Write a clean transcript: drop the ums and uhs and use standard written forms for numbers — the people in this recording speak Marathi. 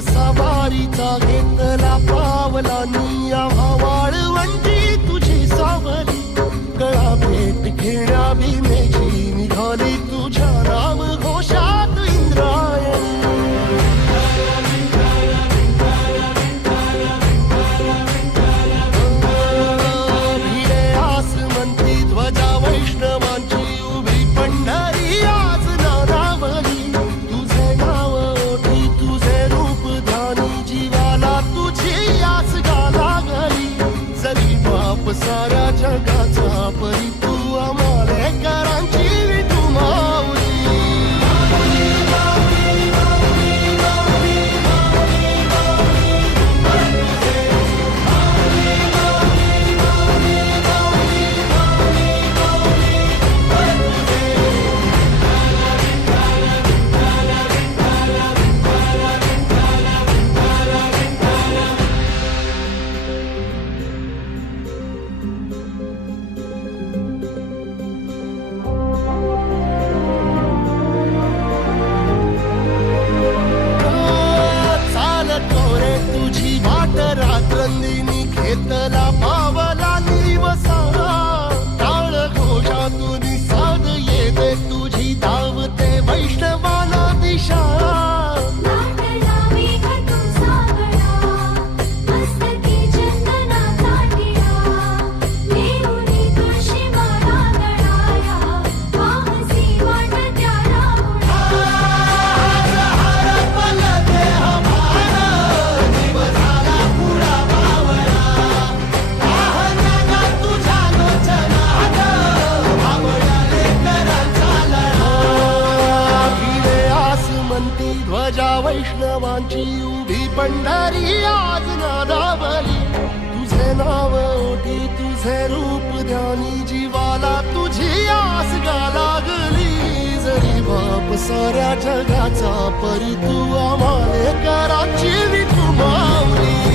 सवारीचा घेतला पावलांनी आम्हा वाळवंटी तुझी सावली गळा भेट घेण्या भीमेची निघाली तुझ्या नाम घोषात इंद्रायणी भिडे आसमंती ध्वजा वैष्णवांची उभी पंढरी आज नादावली तुझे नाव ओठी तुझे रूप ध्यानी जीवाला तुझी आस लागली जरी बाप साऱ्या जगाचा परी तू आमालेकरांची विठू माऊली तुझी वाट रात्रंदिनी घेतला पावला निवसा टाळ घोषातून साध येते तुझी धावते वैष्णवाला दिशा ध्वजा वैष्णवांची उभी पंढरी आज नादावली तुझे नाव ओठी तुझे रूप ध्यानी जीवाला तुझी आस लागली जरी बाप साऱ्या जगाचा परी तू आमालेकरांची विठू माऊली